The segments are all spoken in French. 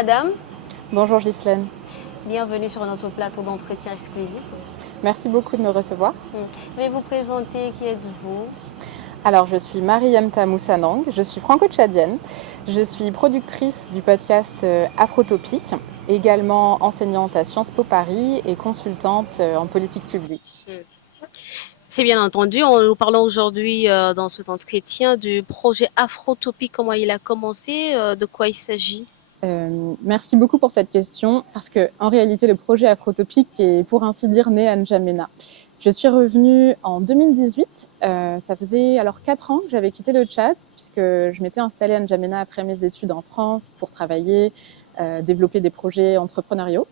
madame, Bonjour Ghislaine, bienvenue sur notre plateau d'entretien exclusif. merci beaucoup de me recevoir. Je vais vous présenter qui êtes-vous. Alors je suis Mariamta Moussanang, je suis franco-tchadienne, je suis productrice du podcast Afrotopic, également enseignante à Sciences Po Paris et consultante en politique publique. C'est bien entendu, nous parlons aujourd'hui dans cet entretien du projet Afrotopic, comment il a commencé, de quoi il s'agit. Merci beaucoup pour cette question, parce que en réalité le projet Afrotopic est pour ainsi dire né à N'Djamena. Je suis revenue en 2018, ça faisait alors 4 ans que j'avais quitté le Tchad, puisque je m'étais installée à N'Djamena après mes études en France pour travailler, développer des projets entrepreneuriaux.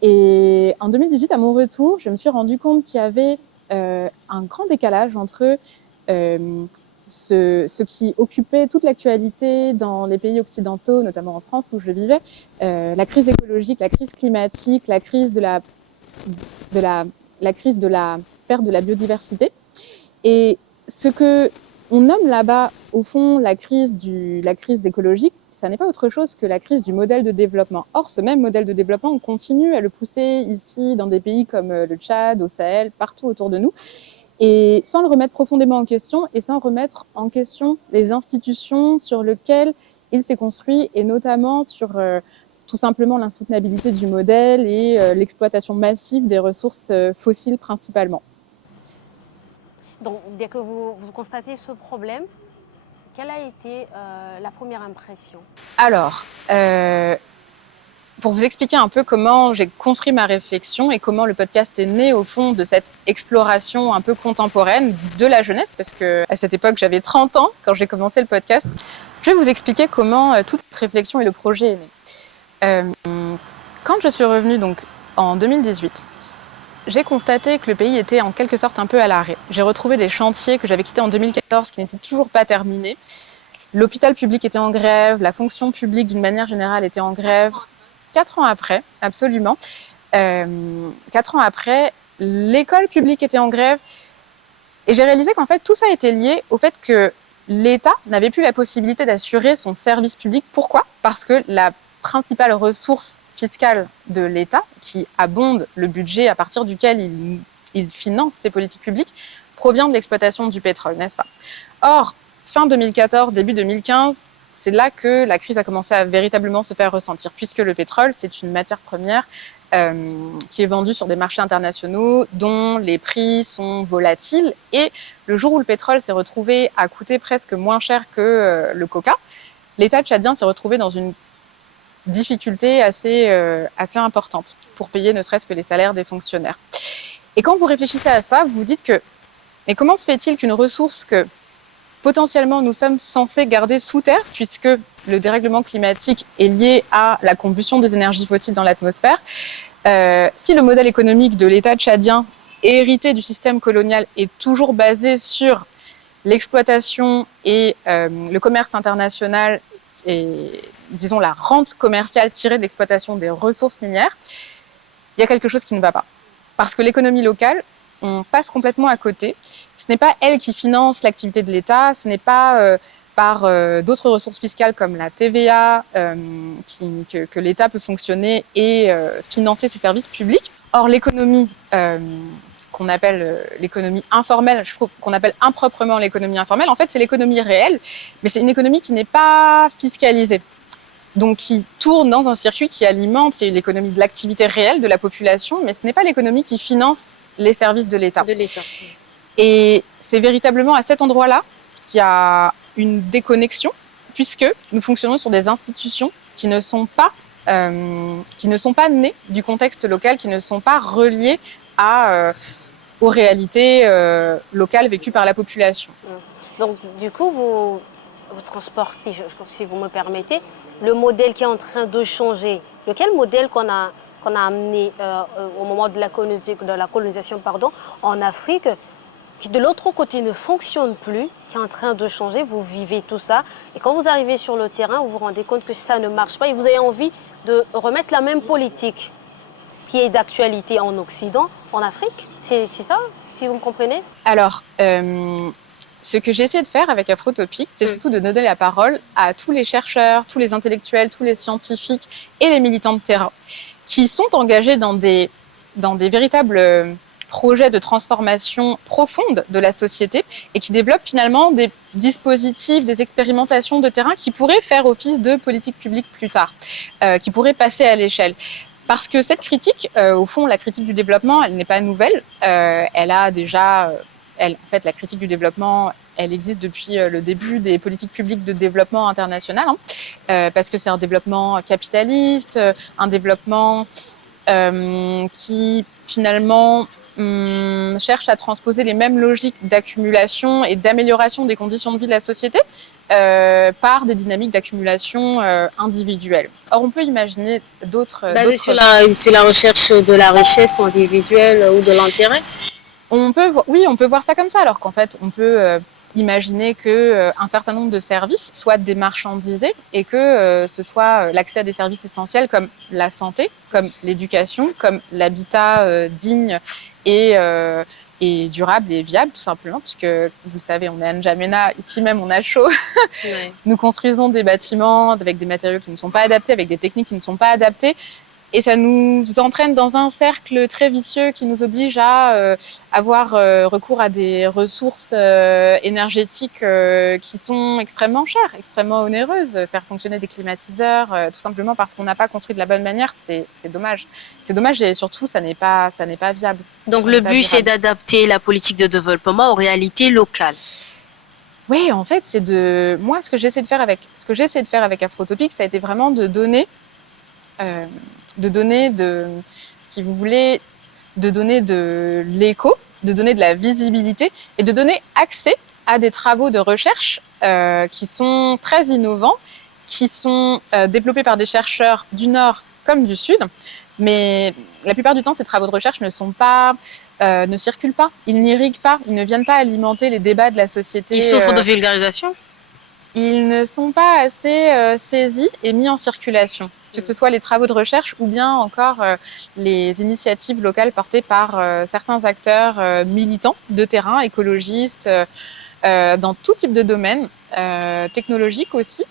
Et en 2018, à mon retour, je me suis rendu compte qu'il y avait un grand décalage entre ce qui occupait toute l'actualité dans les pays occidentaux, notamment en France où je vivais, la crise écologique, la crise climatique, la crise de la perte de la biodiversité. Et ce que on nomme là-bas, au fond, la crise écologique, ça n'est pas autre chose que la crise du modèle de développement. Or, ce même modèle de développement, on continue à le pousser ici, dans des pays comme le Tchad, au Sahel, partout autour de nous, et sans le remettre profondément en question, et sans remettre en question les institutions sur lesquelles il s'est construit, et notamment sur tout simplement l'insoutenabilité du modèle et l'exploitation massive des ressources fossiles principalement. Donc, dès que vous constatez ce problème, quelle a été la première impression? Alors, pour vous expliquer un peu comment j'ai construit ma réflexion et comment le podcast est né au fond de cette exploration un peu contemporaine de la jeunesse, parce que à cette époque j'avais 30 ans quand j'ai commencé le podcast, je vais vous expliquer comment toute cette réflexion et le projet est né. Quand je suis revenue donc en 2018, j'ai constaté que le pays était en quelque sorte un peu à l'arrêt. J'ai retrouvé des chantiers que j'avais quittés en 2014 qui n'étaient toujours pas terminés. L'hôpital public était en grève, la fonction publique d'une manière générale était en grève. 4 ans après, absolument. 4 ans après, l'école publique était en grève. Et j'ai réalisé qu'en fait, tout ça était lié au fait que l'État n'avait plus la possibilité d'assurer son service public. Pourquoi ? Parce que la principale ressource fiscale de l'État, qui abonde le budget à partir duquel il finance ses politiques publiques, provient de l'exploitation du pétrole, n'est-ce pas ? Or, fin 2014, début 2015, c'est là que la crise a commencé à véritablement se faire ressentir, puisque le pétrole, c'est une matière première qui est vendue sur des marchés internationaux dont les prix sont volatiles. Et le jour où le pétrole s'est retrouvé à coûter presque moins cher que le coca, l'État tchadien s'est retrouvé dans une difficulté assez importante pour payer ne serait-ce que les salaires des fonctionnaires. Et quand vous réfléchissez à ça, vous vous dites que mais comment se fait-il qu'une ressource que potentiellement nous sommes censés garder sous terre, puisque le dérèglement climatique est lié à la combustion des énergies fossiles dans l'atmosphère, si le modèle économique de l'État tchadien, hérité du système colonial, est toujours basé sur l'exploitation et le commerce international et, disons, la rente commerciale tirée de l'exploitation des ressources minières, il y a quelque chose qui ne va pas. Parce que l'économie locale, on passe complètement à côté. Ce n'est pas elle qui finance l'activité de l'État, ce n'est pas par d'autres ressources fiscales comme la TVA que l'État peut fonctionner et financer ses services publics. Or, l'économie qu'on appelle l'économie informelle, je trouve qu'on appelle improprement l'économie informelle, en fait, c'est l'économie réelle, mais c'est une économie qui n'est pas fiscalisée. Donc qui tourne dans un circuit qui alimente, c'est l'économie de l'activité réelle de la population, mais ce n'est pas l'économie qui finance les services de l'État. Et c'est véritablement à cet endroit-là qu'il y a une déconnexion, puisque nous fonctionnons sur des institutions qui ne sont pas nées du contexte local, qui ne sont pas reliées aux réalités locales vécues par la population. Donc, du coup, vous transportez, si vous me permettez, le modèle qui est en train de changer. Lequel modèle qu'on a amené au moment de la colonisation en Afrique, qui de l'autre côté ne fonctionne plus, qui est en train de changer, vous vivez tout ça. Et quand vous arrivez sur le terrain, vous vous rendez compte que ça ne marche pas et vous avez envie de remettre la même politique qui est d'actualité en Occident, en Afrique. C'est ça, si vous me comprenez ? Alors, Ce que j'ai essayé de faire avec Afrotopic, c'est surtout de donner la parole à tous les chercheurs, tous les intellectuels, tous les scientifiques et les militants de terrain qui sont engagés dans des véritables projets de transformation profonde de la société et qui développent finalement des dispositifs, des expérimentations de terrain qui pourraient faire office de politique publique plus tard, qui pourraient passer à l'échelle. Parce que cette critique, au fond, la critique du développement, elle n'est pas nouvelle. Elle a déjà... en fait, la critique du développement, elle existe depuis le début des politiques publiques de développement international, parce que c'est un développement capitaliste, un développement qui finalement cherche à transposer les mêmes logiques d'accumulation et d'amélioration des conditions de vie de la société par des dynamiques d'accumulation individuelles. Or, on peut imaginer d'autres... Basé sur la recherche de la richesse individuelle ou de l'intérêt. On peut voir ça comme ça, alors qu'en fait, on peut imaginer qu'un certain nombre de services soient démarchandisés et que ce soit l'accès à des services essentiels comme la santé, comme l'éducation, comme l'habitat digne et durable et viable, tout simplement, puisque, vous le savez, on est à N'Djamena, ici même on a chaud. Ouais. Nous construisons des bâtiments avec des matériaux qui ne sont pas adaptés, avec des techniques qui ne sont pas adaptées. Et ça nous entraîne dans un cercle très vicieux qui nous oblige à avoir recours à des ressources énergétiques qui sont extrêmement chères, extrêmement onéreuses. Faire fonctionner des climatiseurs, tout simplement parce qu'on n'a pas construit de la bonne manière, c'est dommage. C'est dommage et surtout, ça n'est pas viable. Donc le but, c'est d'adapter la politique de développement aux réalités locales. Oui, en fait, moi, ce que j'essaie de faire avec Afrotopic, ça a été vraiment de donner, si vous voulez, de donner de l'écho, de donner de la visibilité et de donner accès à des travaux de recherche qui sont très innovants, qui sont développés par des chercheurs du Nord comme du Sud. Mais la plupart du temps, ces travaux de recherche ne circulent pas, ils n'irriguent pas, ils ne viennent pas alimenter les débats de la société. Ils souffrent de vulgarisation ? Ils ne sont pas assez saisis et mis en circulation. Que ce soit les travaux de recherche ou bien encore les initiatives locales portées par certains acteurs militants de terrain, écologistes, dans tout type de domaine, technologique aussi.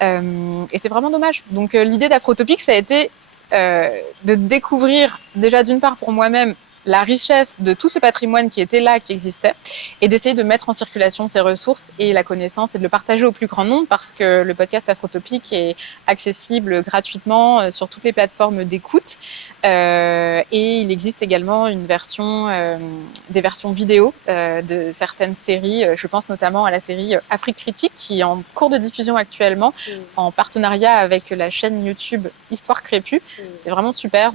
Et c'est vraiment dommage. Donc l'idée d'Afrotopic, ça a été de découvrir déjà d'une part pour moi-même la richesse de tout ce patrimoine qui était là, qui existait, et d'essayer de mettre en circulation ces ressources et la connaissance et de le partager au plus grand nombre parce que le podcast Afrotopic est accessible gratuitement sur toutes les plateformes d'écoute et il existe également des versions vidéo de certaines séries. Je pense notamment à la série Afrique Critique qui est en cours de diffusion actuellement en partenariat avec la chaîne YouTube Histoire Crépue. C'est vraiment super.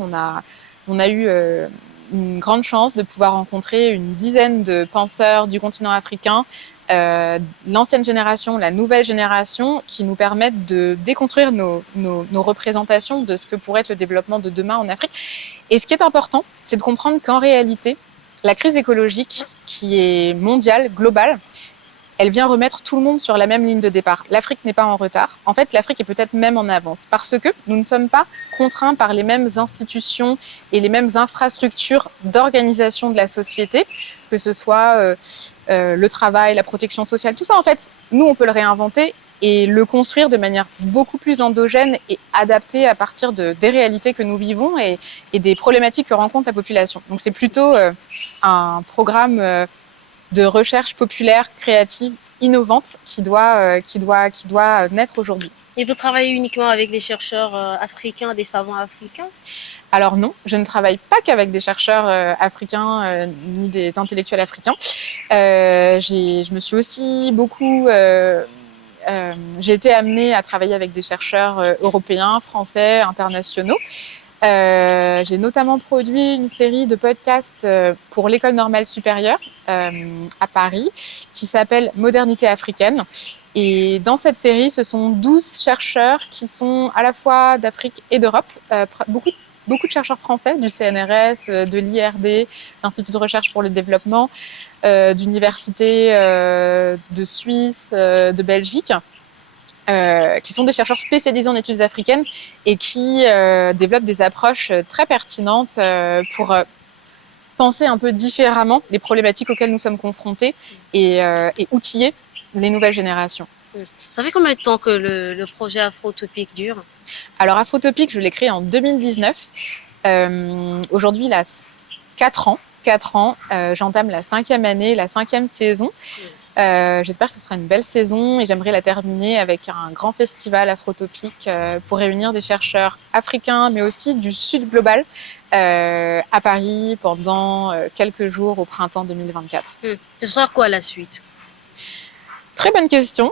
On a eu une grande chance de pouvoir rencontrer une dizaine de penseurs du continent africain, l'ancienne génération, la nouvelle génération, qui nous permettent de déconstruire nos représentations de ce que pourrait être le développement de demain en Afrique. Et ce qui est important, c'est de comprendre qu'en réalité, la crise écologique, qui est mondiale, globale, elle vient remettre tout le monde sur la même ligne de départ. L'Afrique n'est pas en retard. En fait, l'Afrique est peut-être même en avance parce que nous ne sommes pas contraints par les mêmes institutions et les mêmes infrastructures d'organisation de la société, que ce soit le travail, la protection sociale, tout ça. En fait, nous, on peut le réinventer et le construire de manière beaucoup plus endogène et adaptée à partir des réalités que nous vivons et des problématiques que rencontre la population. Donc, c'est plutôt un programme de recherche populaire, créative, innovante qui doit naître aujourd'hui. Et vous travaillez uniquement avec des chercheurs africains, des savants africains ? Alors non, je ne travaille pas qu'avec des chercheurs africains ni des intellectuels africains. Je me suis aussi beaucoup... j'ai été amenée à travailler avec des chercheurs européens, français, internationaux. J'ai notamment produit une série de podcasts pour l'École normale supérieure à Paris qui s'appelle Modernité africaine. Et dans cette série, ce sont 12 chercheurs qui sont à la fois d'Afrique et d'Europe, beaucoup de chercheurs français du CNRS, de l'IRD, l'Institut de recherche pour le développement, d'universités de Suisse, de Belgique. Qui sont des chercheurs spécialisés en études africaines et qui développent des approches très pertinentes pour penser un peu différemment les problématiques auxquelles nous sommes confrontés et outiller les nouvelles générations. Ça fait combien de temps que le projet Afrotopic dure? Alors Afrotopic, je l'ai créé en 2019. Aujourd'hui, il a 4 ans. 4 ans, j'entame la 5e année, la 5e saison. J'espère que ce sera une belle saison et j'aimerais la terminer avec un grand festival Afrotopic pour réunir des chercheurs africains, mais aussi du Sud global, à Paris pendant quelques jours au printemps 2024. Ce sera quoi la suite? Très bonne question.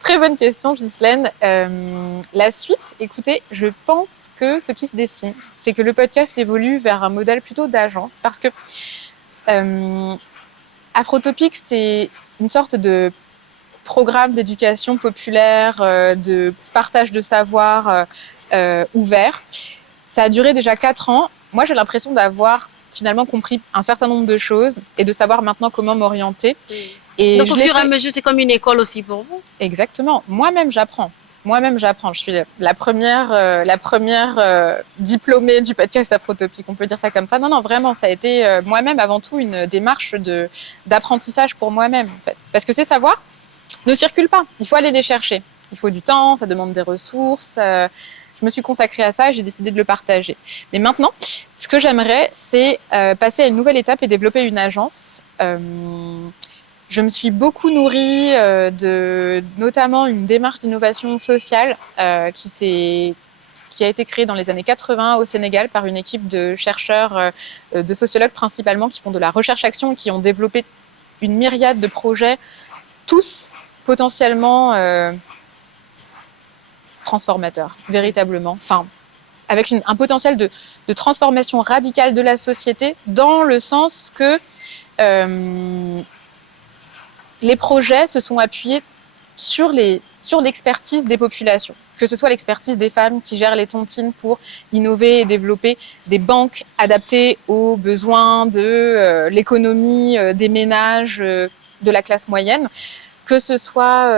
Très bonne question, Ghislaine. La suite, écoutez, je pense que ce qui se dessine, c'est que le podcast évolue vers un modèle plutôt d'agence parce que Afrotopic, c'est une sorte de programme d'éducation populaire, de partage de savoir ouvert. Ça a duré déjà 4 ans. Moi, j'ai l'impression d'avoir finalement compris un certain nombre de choses et de savoir maintenant comment m'orienter. Et donc, au fur et à mesure, c'est comme une école aussi pour vous? Exactement. Moi-même, j'apprends. Je suis la première diplômée du podcast Afrotopic. On peut dire ça comme ça. Non, vraiment, ça a été moi-même avant tout une démarche d'apprentissage pour moi-même, en fait. Parce que ces savoirs ne circulent pas. Il faut aller les chercher. Il faut du temps, ça demande des ressources. Je me suis consacrée à ça et j'ai décidé de le partager. Mais maintenant, ce que j'aimerais, c'est passer à une nouvelle étape et développer une agence. Je me suis beaucoup nourrie de notamment une démarche d'innovation sociale qui a été créée dans les années 80 au Sénégal par une équipe de chercheurs, de sociologues principalement, qui font de la recherche-action et qui ont développé une myriade de projets, tous potentiellement transformateurs, véritablement. Enfin, avec un potentiel de transformation radicale de la société, dans le sens que les projets se sont appuyés sur l'expertise des populations, que ce soit l'expertise des femmes qui gèrent les tontines pour innover et développer des banques adaptées aux besoins de l'économie des ménages de la classe moyenne, que ce soit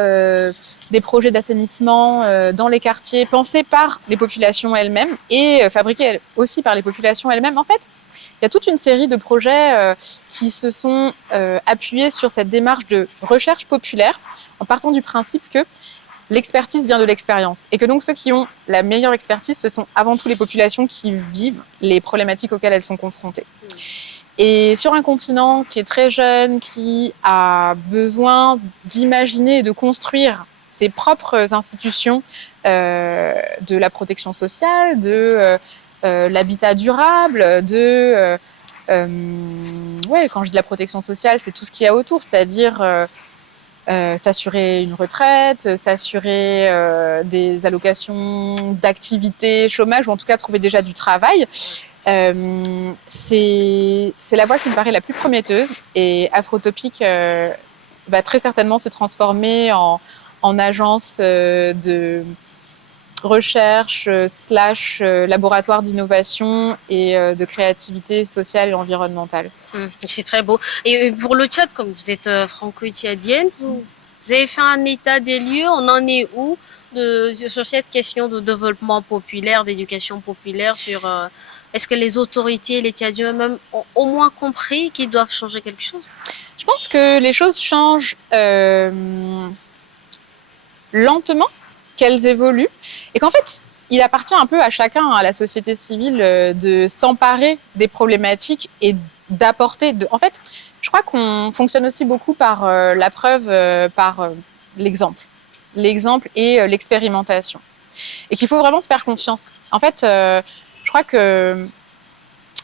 des projets d'assainissement dans les quartiers pensés par les populations elles-mêmes et fabriqués aussi par les populations elles-mêmes. En fait, il y a toute une série de projets qui se sont appuyés sur cette démarche de recherche populaire en partant du principe que l'expertise vient de l'expérience et que donc ceux qui ont la meilleure expertise, ce sont avant tout les populations qui vivent les problématiques auxquelles elles sont confrontées. Et sur un continent qui est très jeune, qui a besoin d'imaginer et de construire ses propres institutions de la protection sociale, de l'habitat durable, quand je dis la protection sociale, c'est tout ce qu'il y a autour, c'est-à-dire s'assurer une retraite, s'assurer des allocations d'activité, chômage, ou en tout cas trouver déjà du travail. C'est la voie qui me paraît la plus prometteuse et Afrotopic va très certainement se transformer en agence de recherche / laboratoire d'innovation et de créativité sociale et environnementale. C'est très beau. Et pour le chat, comme vous êtes franco-tchadienne, vous avez fait un état des lieux, on en est où sur cette question de développement populaire, d'éducation populaire, est-ce que les autorités, les Tchadiens eux-mêmes ont au moins compris qu'ils doivent changer quelque chose? Je pense que les choses changent lentement, qu'elles évoluent, et qu'en fait, il appartient un peu à chacun, à la société civile, de s'emparer des problématiques et d'apporter... En fait, je crois qu'on fonctionne aussi beaucoup par la preuve, par l'exemple. L'exemple et l'expérimentation. Et qu'il faut vraiment se faire confiance. En fait, je crois que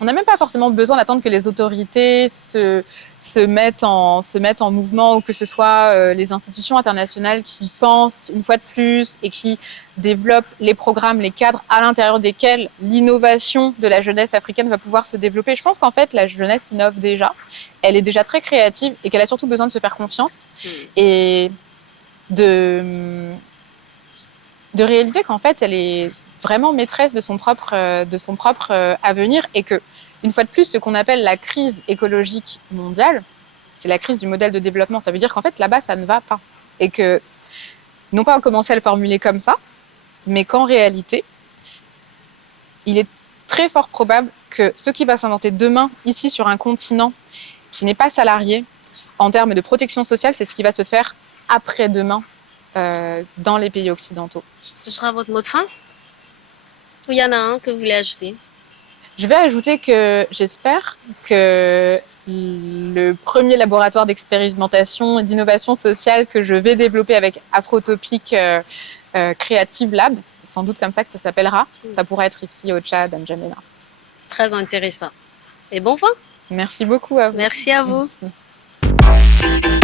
on n'a même pas forcément besoin d'attendre que les autorités se mettent en mouvement ou que ce soit les institutions internationales qui pensent une fois de plus et qui développent les programmes, les cadres à l'intérieur desquels l'innovation de la jeunesse africaine va pouvoir se développer. Je pense qu'en fait, la jeunesse innove déjà. Elle est déjà très créative et qu'elle a surtout besoin de se faire confiance et de réaliser qu'en fait, elle est vraiment maîtresse de son propre avenir et que, une fois de plus, ce qu'on appelle la crise écologique mondiale, c'est la crise du modèle de développement. Ça veut dire qu'en fait, là-bas, ça ne va pas. Et que, non pas on commençait à le formuler comme ça, mais qu'en réalité, il est très fort probable que ce qui va s'inventer demain, ici sur un continent qui n'est pas salarié, en termes de protection sociale, c'est ce qui va se faire après-demain dans les pays occidentaux. Ce sera votre mot de fin? Ou il y en a un que vous voulez ajouter? Je vais ajouter que j'espère que le premier laboratoire d'expérimentation et d'innovation sociale que je vais développer avec Afrotopic Creative Lab, c'est sans doute comme ça que ça s'appellera, ça pourra être ici au Tchad, à N'Djamena. Très intéressant. Et bon vent. Merci beaucoup à vous. Merci à vous. Merci.